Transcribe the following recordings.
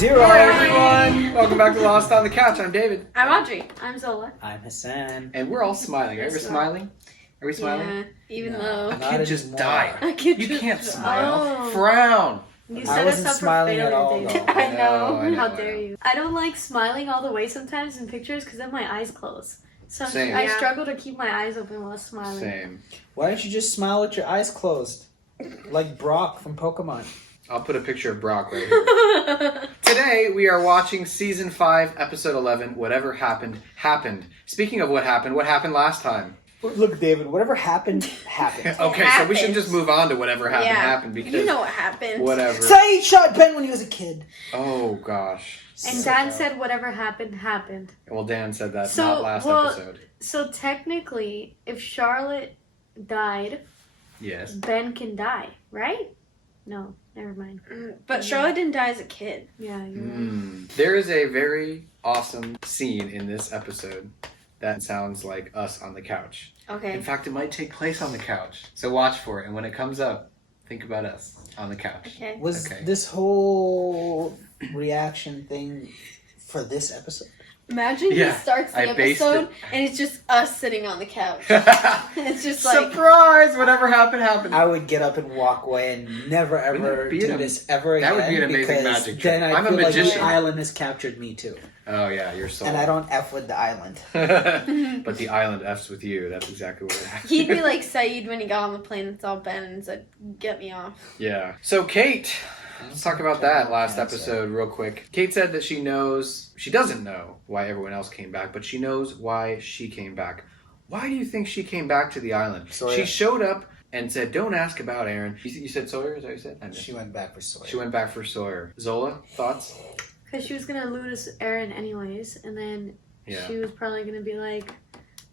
0. Hi everyone! Welcome back to Lost on the Couch. I'm David. I'm Audrey. I'm Zola. I'm Hassan. And we're all smiling. Are you ever smiling? Are we smiling? Yeah, even though A kid just died. a kid You just can't smile. Oh. Frown. You I set wasn't us up smiling for at all, failure, though. David. I know. I know, How I dare know. you? I don't like smiling all the way sometimes in pictures because then my eyes close. So Same. I struggle to keep my eyes open while smiling. Same. Why don't you just smile with your eyes closed? Like Brock from Pokemon. I'll put a picture of Brock right here. Today we are watching Season 5, Episode 11, Whatever Happened, Happened. Speaking of what happened last time? Look, David, whatever happened, happened. Okay, so we should just move on to whatever happened because... You know what happened. Whatever. Saeed shot Ben when he was a kid. Oh, gosh. And Dan said whatever happened, happened. Well, Dan said that So, not last well- episode. So technically, if Charlotte died, Yes. Ben can die, right? No, never mind. But Charlotte didn't die as a kid. Yeah, you're right. There is a very awesome scene in this episode that sounds like us on the couch. Okay. In fact, it might take place on the couch. So watch for it, and when it comes up, think about us on the couch. Okay. Was Okay. this whole reaction thing for this episode? Imagine Yeah, he starts the I based episode it. and it's just us sitting on the couch. It's just like Surprise! Whatever happened, happened. I would get up and walk away and never Wouldn't ever it be do an- this ever again. that would be an amazing because magic trick. then I I'm a feel like magician. the island has captured me too. Oh yeah, you're soul. And I don't F with the island. But the island F's with you. That's exactly what happened. he'd be like Saeed when he got on the plane and saw Ben and said, "Get me off." Yeah. So Kate, let's talk about that last Cancer. episode real quick. Kate said that she doesn't know why everyone else came back, but she knows why she came back. Why do you think she came back to the island? Sawyer. She showed up and said, "Don't ask about Aaron." You said Sawyer? Is that what you said? I missed. She went back for Sawyer. She went back for Sawyer. Zola, thoughts? Because she was going to lose Aaron anyways, and then Yeah. she was probably going to be like,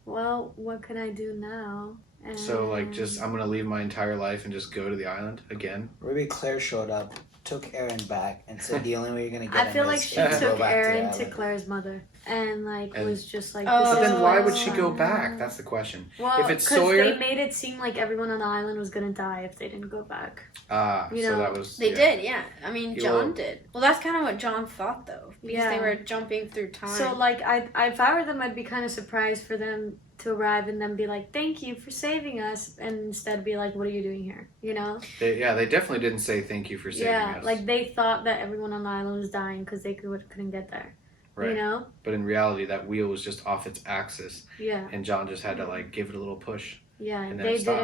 well, what can I do now? And So, like, I'm going to leave my entire life and just go to the island again? Maybe Claire showed up, took Aaron back, and said the only way you're gonna get I feel him like is she if you go took back Aaron the to island. Claire's mother and, like, And- was just like... Oh. this But is then why what would I she go want. back? That's the question. Well, If it's because Sawyer- they made it seem like everyone on the island was going to die if they didn't go back. So You know, that was... They yeah. did, yeah. I mean, You John will- did. Well, that's kind of what John thought, though, because Yeah. they were jumping through time. So, like, if I were them, I'd be kind of surprised for them to arrive and then be like, thank you for saving us, and instead be like, what are you doing here? You know? They definitely didn't say thank you for saving us. Like, they thought that everyone on the island was dying because they couldn't get there. Right. You know? But in reality, that wheel was just off its axis, Yeah. and John just had to like give it a little push. Yeah, And then they it stopped.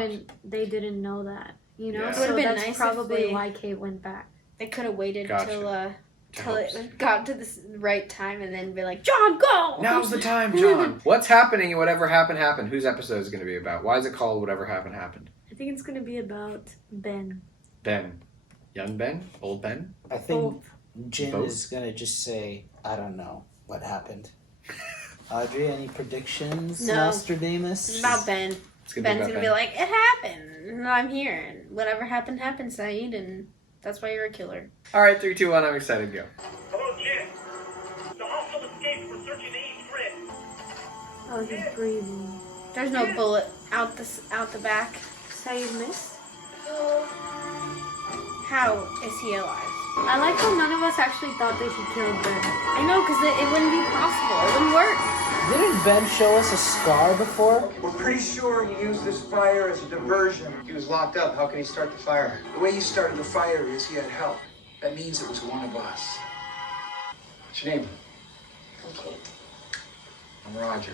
didn't know that. You know? Yeah. It So would've been that's nice if probably they- why Kate went back. they could have waited Gotcha. till it got to the right time and then be like, "John, go!" Now's the time, John. What's happening in Whatever Happened, Happened? Whose episode is it going to be about? Why is it called Whatever Happened, Happened? I think it's going to be about Ben. Ben. Young Ben? Old Ben? I think Both. Jin Both? is gonna just say, I don't know what happened. Audrey, any predictions? No. Nostradamus? It's about Ben. It's gonna Ben's be gonna about be Ben. like, "It happened, and I'm here, and whatever happened, happened, Saeed, and that's why you're a killer." All right, 3, 2, 1. I'm excited to go. Hello, Jim. The hostile escaped. We're searching the east rim. Oh, he's breathing. There's no bullet out the back. Say you missed? How is he alive? I like how none of us actually thought that he killed Ben. I know, because it wouldn't be possible. It wouldn't work. Didn't Ben show us a scar before? We're pretty sure he used this fire as a diversion. He was locked up. How could he start the fire? The way he started the fire is he had help. That means it was one of us. What's your name? Okay. I'm Roger.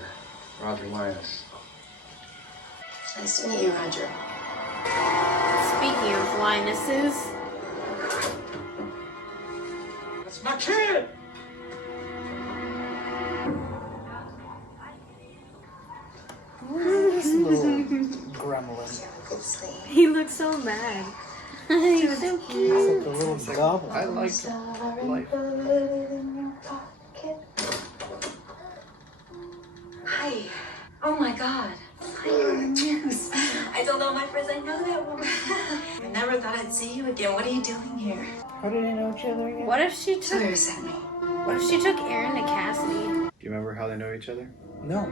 Roger Linus. Nice to meet you, Roger. Speaking of Linuses, That's my kid. This little gremlin. Good sleep. He looks so mad. he's so cute. It's like a little goblin. I like life. Hi. Oh my God. Hi, Juice. I don't know my friends. I know that woman. I never thought I'd see you again. What are you doing here? How did they know each other again? What if she took Sawyer sent me. Aaron to Cassidy? Do you remember how they know each other? No.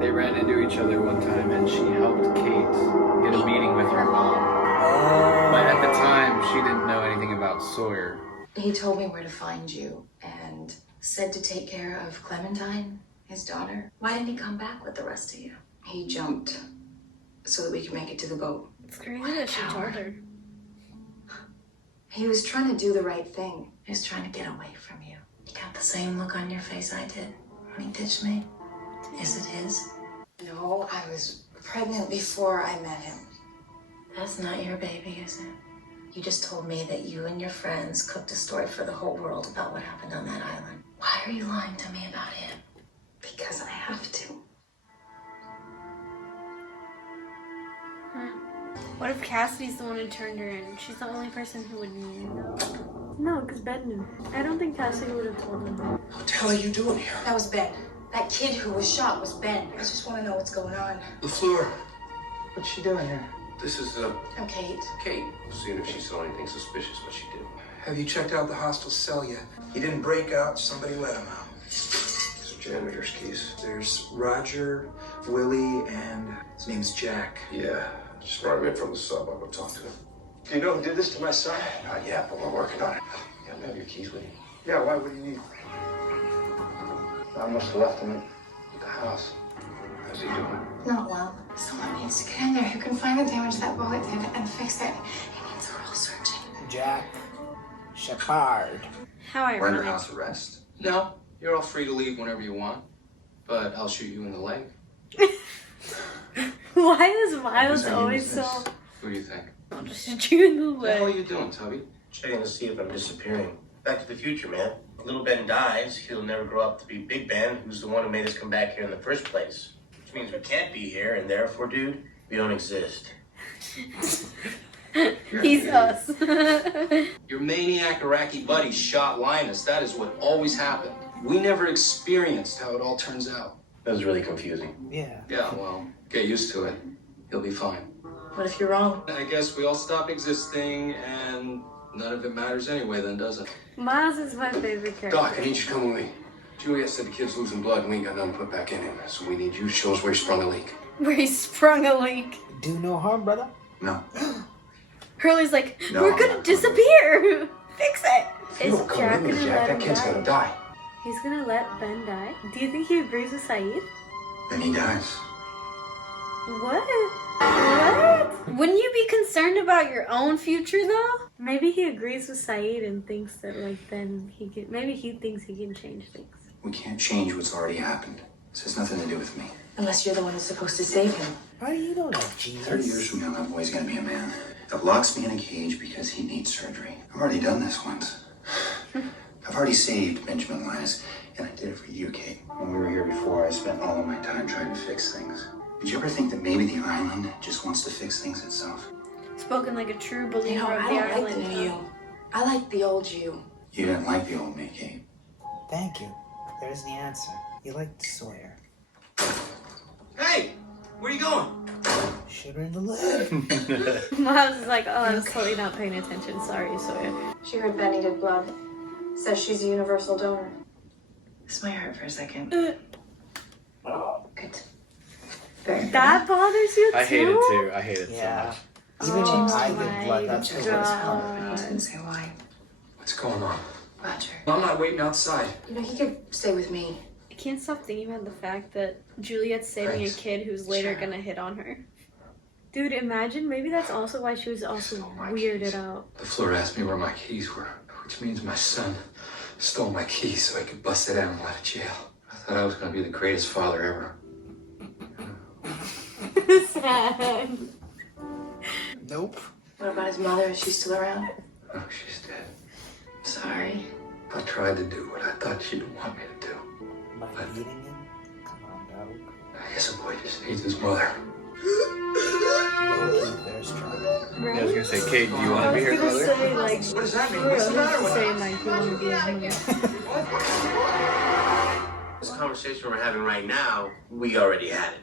They ran into each other one time, and she helped Kate get a meeting with her mom. Oh. But at the time, she didn't know anything about Sawyer. He told me where to find you and said to take care of Clementine, his daughter. Why didn't he come back with the rest of you? He jumped so that we could make it to the boat. It's crazy that she told her. He was trying to do the right thing. He was trying to get away from you. You got the same look on your face I did when he ditched me. Is it his? No, I was pregnant before I met him. That's not your baby, is it? You just told me that you and your friends cooked a story for the whole world about what happened on that island. Why are you lying to me about him? Because I have to. What if Cassidy's the one who turned her in? She's the only person who would know. No, because Ben knew. I don't think Cassidy would have told him. What the hell are you doing here? That was Ben. That kid who was shot was Ben. I just want to know what's going on. LaFleur. What's she doing here? This is, I'm Kate. Kate. Seeing if she saw anything suspicious, what she did. Have you checked out the hostel cell yet? He didn't break out. Somebody let him out. These are janitor's keys. There's Roger, Willie, and his name's Jack. Yeah, just brought him in from the sub. I'll go talk to him. Do you know who did this to my son? Not yet, but we're working on it. You don't have your keys with you? Yeah, why would you need? I must have left him at the house. How's he doing? Not well. Someone needs to get in there who can find the damage that bullet did and fix it. He needs a real surgeon. Jack Shepard. How We're under ironic. house arrest. No, you're all free to leave whenever you want, but I'll shoot you in the leg. Why is Miles Whose idea always was so... this? Who do you think? I'll just shoot you in the What the hell are leg. you doing, Tubby? Checking to see if I'm disappearing. Back to the future, man. If little Ben dies, he'll never grow up to be Big Ben, who's the one who made us come back here in the first place. Which means we can't be here, and therefore, dude, we don't exist. He's us. Your maniac Iraqi buddy shot Linus. That is what always happened. We never experienced how it all turns out. That was really confusing. Yeah. Yeah, well, get used to it. You'll be fine. What if you're wrong? I guess we all stop existing, and none of it matters anyway, then, does it? Miles is my favorite character. Doc, I need you to come with me. Juliet said the kid's losing blood and we ain't got nothing to put back in him. So we need you to show us where he sprung a leak. Where he sprung a leak. Do no harm, brother. No. Hurley's like, No, we're I'm gonna not disappear. Fix it. If you Is don't come Jack with me, gonna Jack, let that him kid's die? gonna die. He's gonna let Ben die? Do you think he agrees with Saeed? Then he dies. What? What? Wouldn't you be concerned about your own future though? Maybe he agrees with Saeed and thinks that like then he can. Maybe he thinks he can change things. We can't change what's already happened. This has nothing to do with me. Unless you're the one who's supposed to save him. How do you know that, 30 Jesus? years from now, that boy's gonna be a man that locks me in a cage because he needs surgery. I've already done this once. I've already saved Benjamin Linus, and I did it for you, Kate. When we were here before, I spent all of my time trying to fix things. Did you ever think that maybe the island just wants to fix things itself? Spoken like a true believer You know, of I the don't like island. the new you. I like the old you. You didn't like the old me, Kate. Thank you. There's the answer. You liked Sawyer. Hey, where you going? Shoot her in the leg. Miles is like, oh, I'm totally not paying attention. Sorry, Sawyer. She heard Ben needed blood. Says she's a universal donor. This might hurt for a second. Good. Very good. That bothers you too? I hate it too. I hate it Yeah. so Even Oh when I my give blood, that's what it's called. I was gonna say why. What's going on? Roger. I'm not waiting outside. You know, he could stay with me. I can't stop thinking about the fact that Juliet's saving Thanks. a kid who's later Sure. gonna hit on her. Dude, imagine maybe that's also why she was also Stole my weirded keys. out. LaFleur asked me where my keys were, which means my son stole my keys so he could bust that animal out of jail. I thought I was going to be the greatest father ever. Sad. Nope. What about his mother? Is she still around? Oh, she's dead. Sorry. I tried to do what I thought she didn't want me to do. By eating him? Come on, dog. I guess a boy just needs his mother. Low-key thirst trap. I was gonna say, Kate, do you want to be I here, was brother? gonna say, like, What does that mean? I What's was the matter gonna with say, us? like, you want to be a mother. This conversation we're having right now, we already had it.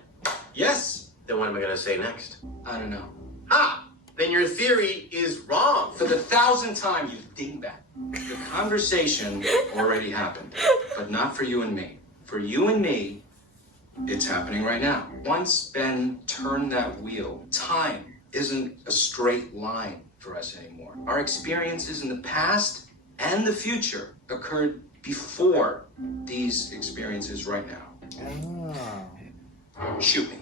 Yes. Then what am I gonna say next? I don't know. Ah! Then your theory is wrong. For the 1,000th time, you dingbat. The conversation already happened, but not for you and me. For you and me, it's happening right now. Once Ben turned that wheel, time isn't a straight line for us anymore. Our experiences in the past and the future occurred before these experiences right now. Oh. Shoot me.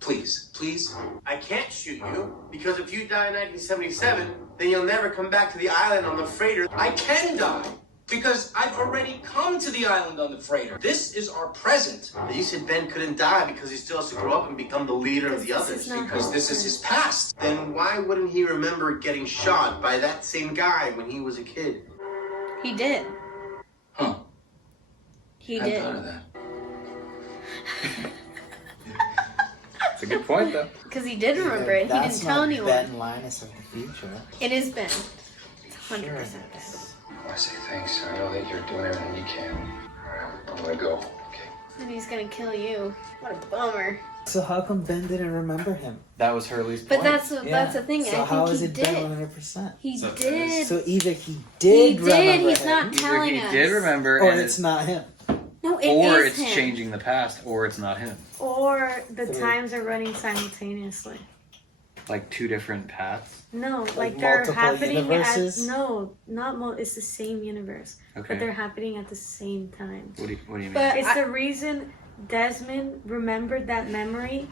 Please. Please. I can't shoot you because if you die in 1977, then you'll never come back to the island on the freighter. I can die because I've already come to the island on the freighter. This is our present. You said Ben couldn't die because he still has to grow up and become the leader of the others. Because this is his past. Then why wouldn't he remember getting shot by that same guy when he was a kid? He did. Huh. He I did. thought of that. It's a good point, though. Because he did remember it. He didn't That's tell not anyone. Ben Linus of the future. It is Ben. It's 100% Ben. I want to say thanks. I know that you're doing everything you can. I'm gonna go. Okay. And he's gonna kill you. What a bummer. So how come Ben didn't remember him? That was Hurley's But point. that's the thing. So I how think is he it did. Ben 100%? He So did. So either he did remember He's him, not Either telling he us. did remember, or and it's not him. No, it or is it's him. changing the past, or it's not him. Or the Three. times are running simultaneously. Like two different paths. No, Like like they're multiple happening universes? it's the same universe. Okay. But they're happening at the same time. What do you mean? But It's the reason Desmond remembered that memory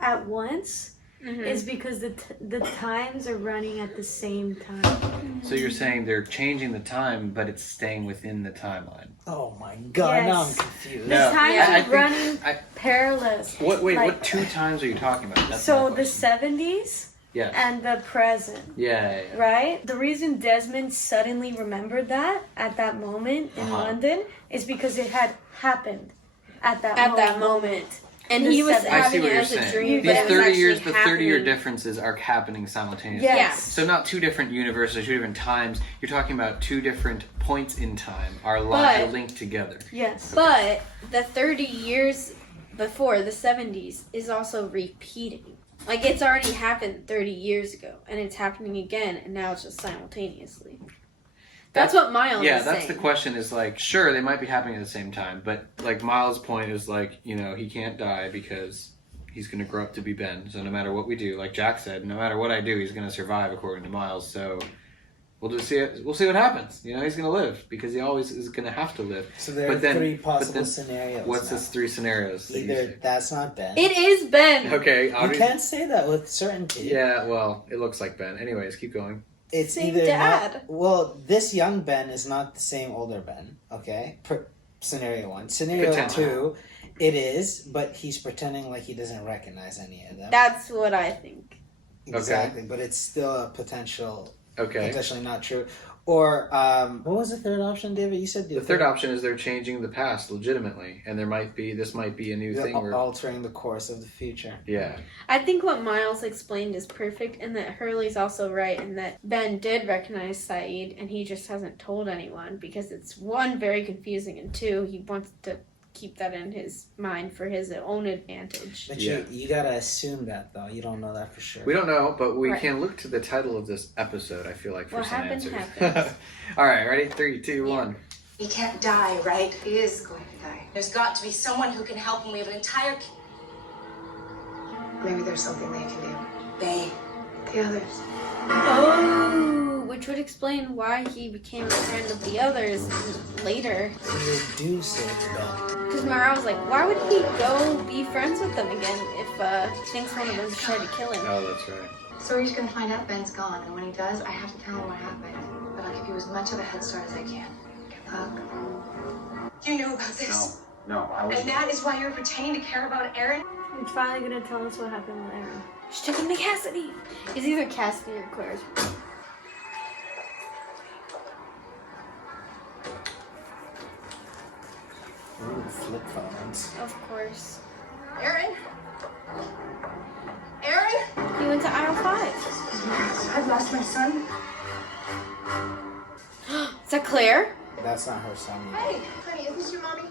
at once is because the times are running at the same time. So you're saying they're changing the time, but it's staying within the timeline. Oh my god, now I'm Yes. confused. The No, times Yeah. are I think- running I- parallel. Wait, Like- what two times are you talking about? That's So my the question. 70s Yes. and the present. Yeah. Right? The reason Desmond suddenly remembered that at that moment in London is because it had happened at that moment. And The he was 70s. I see having what it you're as a saying. dream. These but it was 30 actually years, the 30-year happening. differences are happening simultaneously. Yes. So not two different universes, two different times. You're talking about two different points in time are But- linked together. Yes. But the 30 years before, the 70s, is also repeating. Like, it's already happened 30 years ago, and it's happening again, and now it's just simultaneously. That's what Miles Yeah, is that's saying. the question is like, sure, they might be happening at the same time, but like Miles' point is like, you know, he can't die because he's going to grow up to be Ben. So no matter what we do, like Jack said, no matter what I do, he's going to survive according to Miles. So we'll just see it. We'll see what happens. You know, he's going to live because he always is going to have to live. So there are But then- three but possible then scenarios. What's now. this three scenarios? that you Either say? that's not Ben. It is Ben! Okay, You obviously. can't say that with certainty. Yeah, well, it looks like Ben. Anyways, keep going. It's Same either dad. not. Well, this young Ben is not the same older Ben. Okay, scenario one. Scenario Potential. two, it is, but he's pretending like he doesn't recognize any of them. That's what I think. Exactly, but it's still a potential. Okay. Potentially not true. Or what was the third option, David? You said The third option is they're changing the past legitimately, and this might be a new thing where, altering the course of the future. yeah. I think what Miles explained is perfect, and that Hurley's also right, and that Ben did recognize Saeed, and he just hasn't told anyone because it's one, very confusing, and two, he wants to keep that in his mind for his own advantage. But Yeah. you gotta assume that though. You don't know that for sure. We don't know, but we Right. can look to the title of this episode, I feel like, for What some happened, answers. happens. All right, ready? 3, 2, 1. He can't die, right? He is going to die. There's got to be someone who can help him. We have an entire... Maybe there's something they can do. They. The others. Oh, which would explain why he became a friend of the others later. So you do say Ben. Because Mara was like, why would he go be friends with them again if he thinks one of them tried to kill him? Oh, that's right. So we're just gonna find out Ben's gone, and when he does, I have to tell him what happened. But I'll give you as much of a head start as I can. Good luck. You knew about this. No, I was. And that is why you're pretending to care about Aaron? You're finally gonna tell us what happened with Aaron. She took him to Cassidy. It's either Cassidy or Claire's. Ooh, flip phones. Of course. Aaron? Aaron? He went to aisle 5. I've lost my son. Is that Claire? That's not her son yet. Hey, honey, is this your mommy?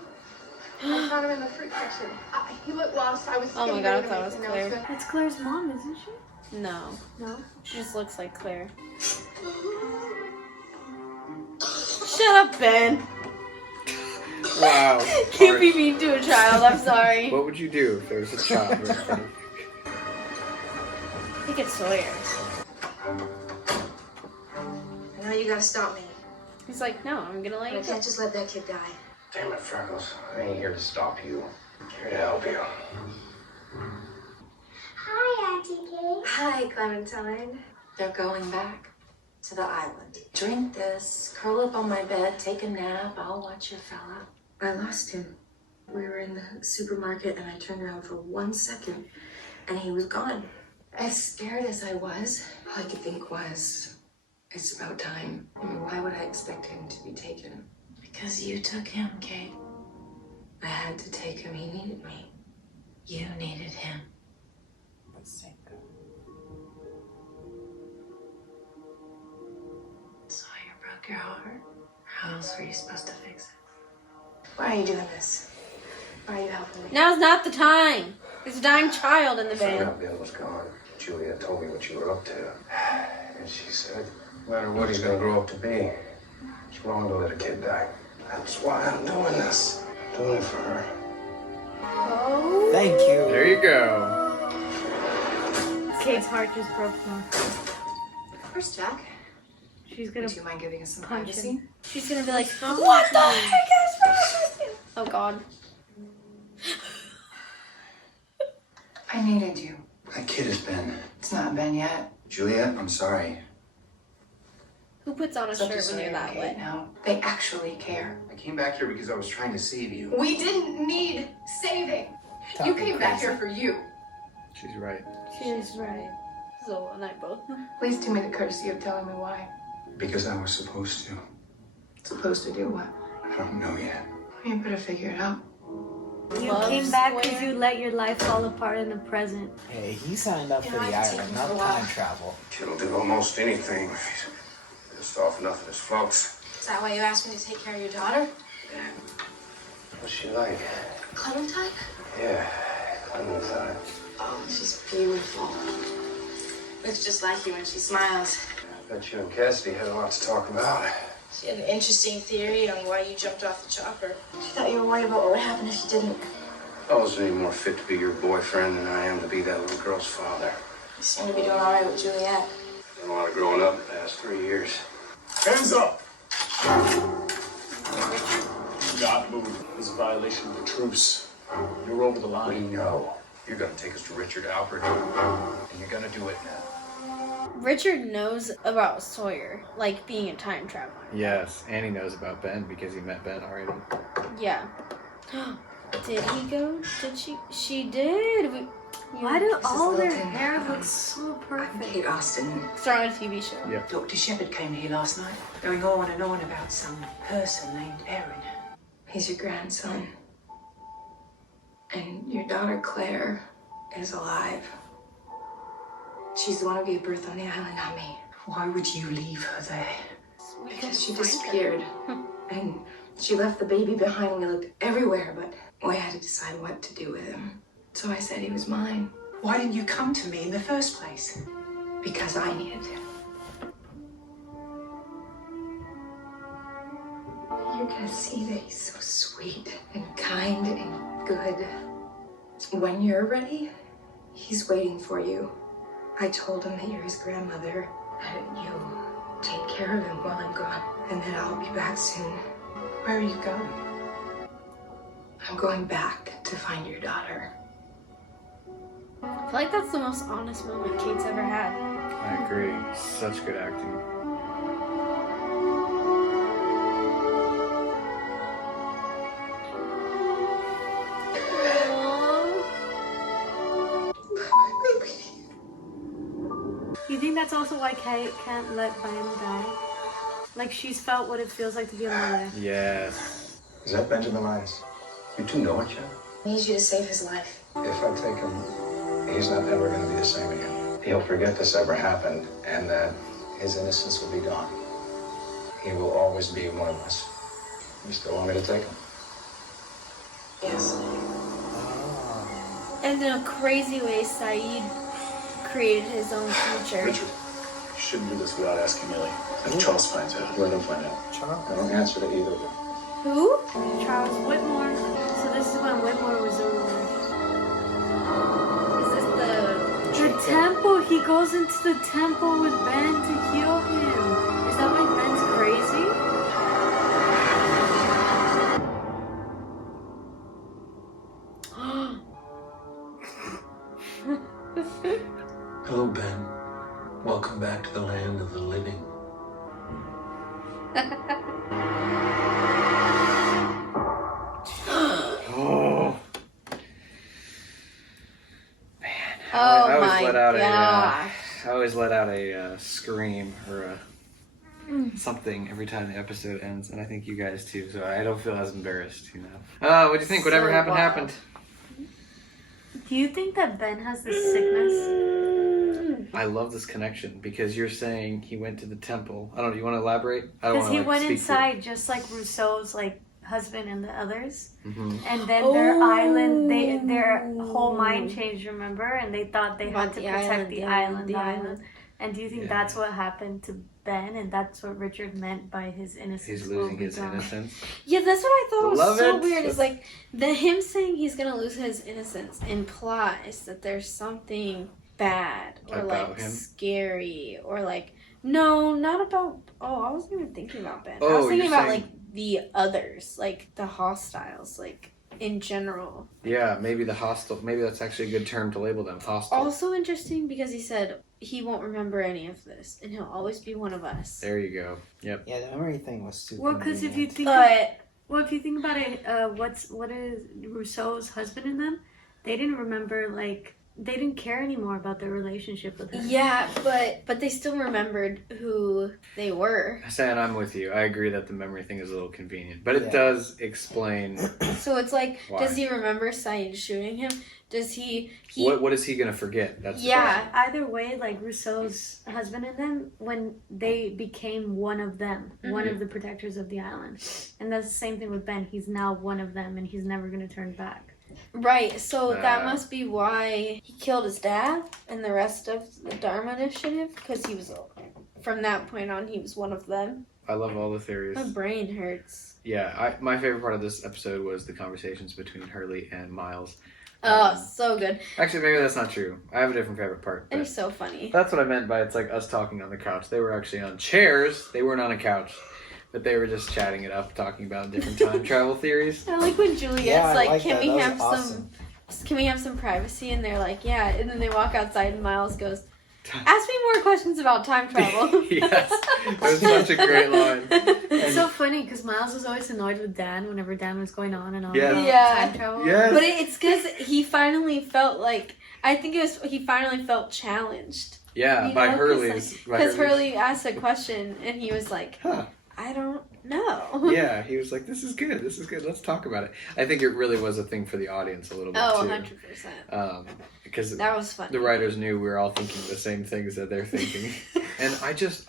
I found him in the fruit section. He looked lost. I was Oh my getting god, I ready to thought it make was an Claire. announcement. That's Claire's mom, isn't she? No. No? She just looks like Claire. Shut up, Ben. Wow. Can't be mean to a child, I'm sorry. What would you do if there was a child right in front of you? I think it's Sawyer. Now you gotta stop me. He's like, no, I'm gonna let I you go. can't just let that kid die. Damn it, Freckles. I ain't here to stop you. I'm here to help you. Hi, Auntie Kate. Hi, Clementine. They're going back to the island. Drink this, curl up on my bed, take a nap. I'll watch your fella. I lost him. We were in the supermarket and I turned around for 1 second and he was gone. As scared as I was, all I could think was, it's about time. I mean, why would I expect him to be taken? Because you took him, Kate. I had to take him. He needed me. You needed him. Sawyer broke your heart. How else were you supposed to fix it? Why are you doing this? Why are you helping me? Now's not the time. There's a dying child in the Found van. out Ben was gone. Juliet told me what you were up to. And she said, no matter what he's gonna grow up to be, it's wrong to let a kid die. That's why I'm doing this. I'm doing it for her. Oh. Thank you. There you go. Kate's heart just broke now. Where's Jack? She's gonna Do you mind giving us some punch privacy? him. She's gonna be like, what the heck is wrong with you? Oh God. I needed you. That kid is Ben. It's not Ben yet. Juliet, I'm sorry. Who puts on a It's up to shirt when you're Sawyer that and Kate wet? now. They actually care. I came back here because I was trying to save you. We didn't need saving. You came back here for you. She's right. She is right. Zola and I both. Please do me the courtesy of telling me why. Because I was supposed to. Supposed to do what? I don't know yet. You better figure it out. You Love came back because square. you let your life fall apart in the present. Hey, he signed up for You know, the I can take island, him not for a while. time travel. Kid'll do almost anything. He's pissed off enough at his folks. Is that why you asked me to take care of your daughter? What's she like? Clementine? Yeah, Clementine. Oh, she's beautiful. Looks just like you when she smiles. I bet you and Cassidy had a lot to talk about. She had an interesting theory on why you jumped off the chopper. She thought you were worried about what would happen if you didn't. I wasn't any more fit to be your boyfriend than I am to be that little girl's father. You seem to be doing all right with Juliet. Done a lot of growing up the past 3 years. Hands up! Do not move. It's a violation of the truce. You're over the We line. know you're gonna take us to Richard Alpert, and you're gonna do it now. Richard knows about Sawyer, like being a time traveler. Yes, and he knows about Ben because he met Ben already. Yeah. Did he go? Did she? She did. Why do Mrs. all their Littleton, hair look so I'm perfect? Kate Austin. Star on a TV show. Yeah. Dr. Shepherd came here last night, going on and on about some person named Erin. He's your grandson. And your daughter, Claire, is alive. She's the one who gave birth on the island, not me. Why would you leave her there? Because she disappeared. And she left the baby behind. We looked everywhere, but we had to decide what to do with him. So I said he was mine. Why didn't you come to me in the first place? Because I needed him. You're gonna see that he's so sweet and kind and good. When you're ready, he's waiting for you. I told him that you're his grandmother, that you take care of him while I'm gone, and that I'll be back soon. Where are you going? I'm going back to find your daughter. I feel like that's the most honest moment Kate's ever had. I agree. Such good acting. You think that's also why Kate can't let Ben die? Like, she's felt what it feels like to be a mother. Yes. Is that Benjamin Lyons? You two know each other? I need you to save his life. If I take him, he's not ever gonna be the same again. He'll forget this ever happened, and that his innocence will be gone. He will always be one of us. You still want me to take him? Yes. And in a crazy way, Saeed created his own future. Richard, you shouldn't do this without asking Millie. If Charles finds out, let him find out. I don't answer to either of them. Who? Charles Whitmore. So this is when Whitmore was over. Is this The temple. He goes into the temple with Ben to heal him. Is that why Ben's crazy? let out gosh. I always let out a scream or a something every time the episode ends, and I think you guys too. So I don't feel as embarrassed, you know. What do you think? Whatever So happened, wild. happened. Do you think that Ben has this sickness? I love this connection because you're saying he went to the temple. I don't know. You want to elaborate? I don't Because want he to went speak inside just like Rousseau's like husband and the others, Mm-hmm. and then their island, their whole mind changed. Remember, and they thought they had to protect the island. And do you think that's what happened to Ben, and that's what Richard meant by his innocence? He's losing his innocence. Yeah, that's what I thought was Love so it. weird. Is like him saying he's gonna lose his innocence implies that there's something bad or About like him? scary or like no, not about. Oh, I wasn't even thinking about Ben. I Oh, was thinking you're about saying- like the others, like the hostiles, like in general. Yeah, maybe the hostile. Maybe that's actually a good term to label them. Hostile. Also interesting because he said he won't remember any of this and he'll always be one of us. There you go. Yep. Yeah, the memory thing was super. Well, because if you think, if you think about it, what is Rousseau's husband in them? They didn't remember, like, they didn't care anymore about their relationship with him. Yeah, but they still remembered who they were. Hassan, I'm with you. I agree that the memory thing is a little convenient, but it Yeah. does explain. So it's like, Why? does he remember Saeed shooting him? Does he What is he gonna forget? That's the Yeah, either way, like Rousseau's husband and them, when they became one of them, one of the protectors of the island. And that's the same thing with Ben. He's now one of them, and he's never going to turn back. Right, so that Uh, must be why he killed his dad and the rest of the Dharma Initiative, because he was, from that point on, he was one of them. I love all the theories. My brain hurts. Yeah, my favorite part of this episode was the conversations between Hurley and Miles. Oh, so good. Actually, maybe that's not true. I have a different favorite part. They're but so funny. That's what I meant by it's like us talking on the couch. They were actually on chairs. They weren't on a couch. But they were just chatting it up, talking about different time travel theories. I like when Juliet's Yeah, I like, like can that. we That was have awesome. can we have some privacy? And they're like, yeah. And then they walk outside and Miles goes, ask me more questions about time travel. Yes, it was such a great line. It's so funny because Miles was always annoyed with Dan whenever Dan was going on and on Yes. about Yeah. time travel. Yes. But it's because he finally felt like, I think it was, he finally felt challenged. Yeah, You by know, Hurley's. Because Hurley asked a question and he was like, Huh. I don't know. Yeah, he was like, this is good, let's talk about it. I think it really was a thing for the audience a little bit Oh, too. 100%. Because That was funny. the writers knew we were all thinking the same things that they're thinking. And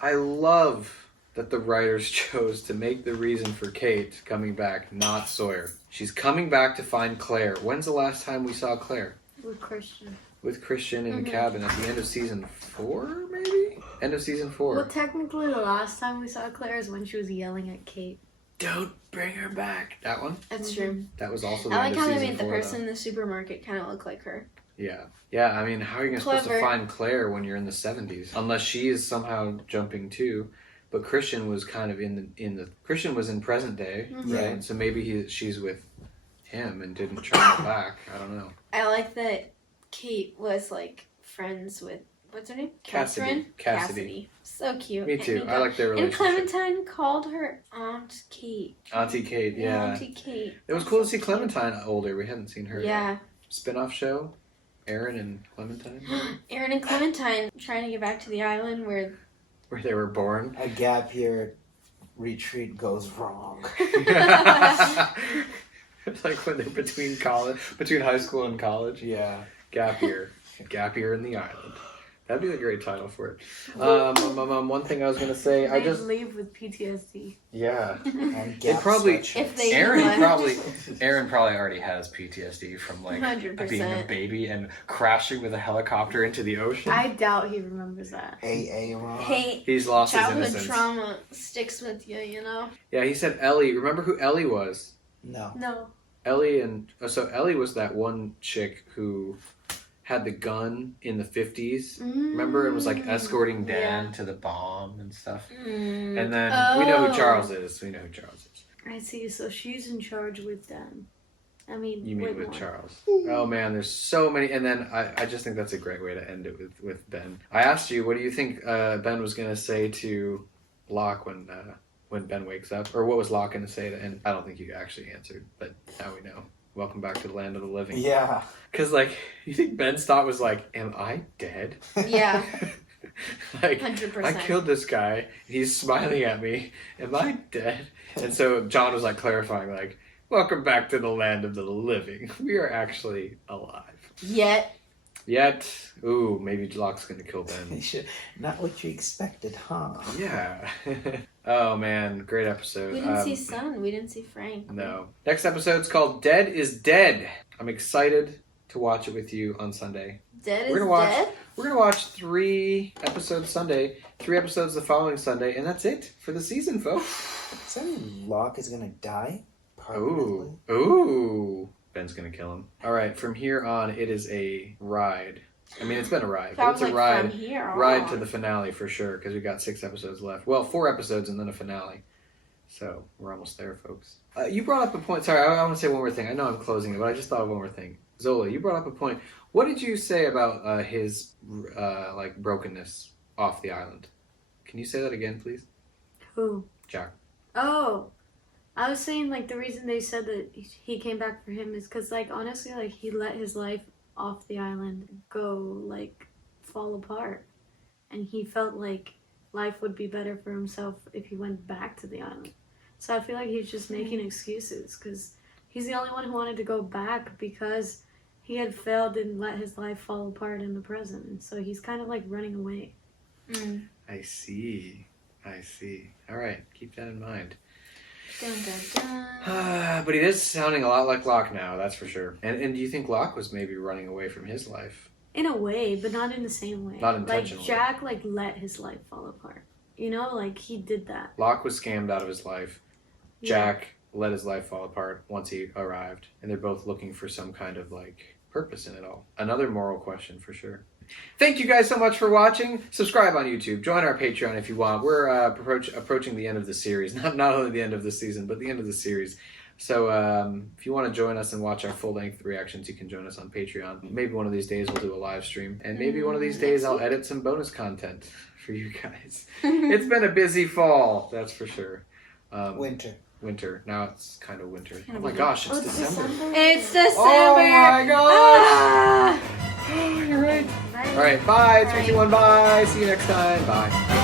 I love that the writers chose to make the reason for Kate coming back not Sawyer. She's coming back to find Claire. When's the last time we saw Claire? With Christian. With Christian in the cabin at the end of season 4, maybe? End of season 4. Well, technically, the last time we saw Claire is when she was yelling at Kate. Don't bring her back. That one? That's true. That was also the I end like of how they season made the 4, person in the supermarket kind of look like her. Yeah. Yeah, I mean, how are you going to supposed to Clever. find Claire when you're in the 70s? Unless she is somehow jumping too. But Christian was kind of in the Christian was in present day, right? So maybe she's with him and didn't try him back. I don't know. I like that Kate was like friends with, what's her name? Cassidy. Catherine? Cassidy. So cute. Me too. And I like their And relationship. Clementine called her Aunt Kate. Auntie Kate, yeah. Auntie Kate. It was cool to see Clementine older. We hadn't seen her. Yeah. Spin-off show. Aaron and Clementine. Aaron and Clementine trying to get back to the island where Where they were born. A gap year retreat goes wrong. It's like when they're between high school and college. Yeah. Gap year in the island. That'd be a great title for it. One thing I was gonna say, They leave with PTSD. yeah. And They gap probably sweatshirts. if they Aaron left. probably already has PTSD from like 100%. being a baby and crashing with a helicopter into the ocean. I doubt he remembers that. AA Ron. Hey, He's lost his childhood innocence. trauma sticks with you, you know? Yeah, he said Ellie. Remember who Ellie was? No. No. Ellie and so Ellie was that one chick who had the gun in the 50s. Remember, it was like escorting Dan to the bomb and stuff. And then we know who Charles is. I see. So she's in charge with them. I mean, You mean with Whitmore. Charles? Oh man, there's so many. And then I just think that's a great way to end it with Ben. I asked you, what do you think Ben was gonna say to Locke when Ben wakes up, or what was Locke gonna say to? And I don't think you actually answered, but now we know. Welcome back to the land of the living. Yeah. Because, like, you think Ben's thought was like, am I dead? Yeah. Like, 100%. I killed this guy. He's smiling at me. Am I dead? And so John was like clarifying, like, welcome back to the land of the living. We are actually alive. Yet. Ooh, maybe Locke's gonna kill Ben. Not what you expected, huh? Yeah. Oh man, great episode. We didn't see Son. We didn't see Frank. No. Next episode's called Dead is Dead. I'm excited to watch it with you on Sunday. Dead We're is gonna watch, dead? We're going to watch 3 episodes Sunday, 3 episodes the following Sunday, and that's it for the season, folks. Does that mean Locke is going to die? Ooh. Ben's going to kill him. All right, from here on, it is a ride. I mean, it's been a ride. But it's a ride, from here on. ride to the finale for sure, because we got 6 episodes left. Well, 4 episodes and then a finale. So we're almost there, folks. You brought up a point. Sorry, I want to say one more thing. I know I'm closing it, but I just thought of one more thing. Zola, you brought up a point. What did you say about his like brokenness off the island? Can you say that again, please? Who? Jack. Oh, I was saying like the reason they said that he came back for him is because like honestly like he let his life off the island go like fall apart, and he felt like life would be better for himself if he went back to the island. So I feel like he's just making excuses because he's the only one who wanted to go back because he had failed and let his life fall apart in the present. And so he's kind of like running away. I see. All right, keep that in mind. Dun, dun, dun. But he is sounding a lot like Locke now, that's for sure. And do you think Locke was maybe running away from his life? In a way, but not in the same way. Not intentionally. Like Jack like let his life fall apart. You know, like he did that. Locke was scammed out of his life. Jack let his life fall apart once he arrived. And they're both looking for some kind of like purpose in it all. Another moral question for sure. Thank you guys so much for watching. Subscribe on YouTube. Join our Patreon if you want. We're approaching the end of the series. Not only the end of the season, but the end of the series. So if you want to join us and watch our full-length reactions, you can join us on Patreon. Maybe one of these days we'll do a live stream. And maybe one of these days I'll edit some bonus content for you guys. It's been a busy fall, that's for sure. Winter. Now it's kind of winter. Oh my gosh, it's December. It's December. Oh my gosh. You're right. All right, bye. 3, 2, 1, bye. See you next time. Bye.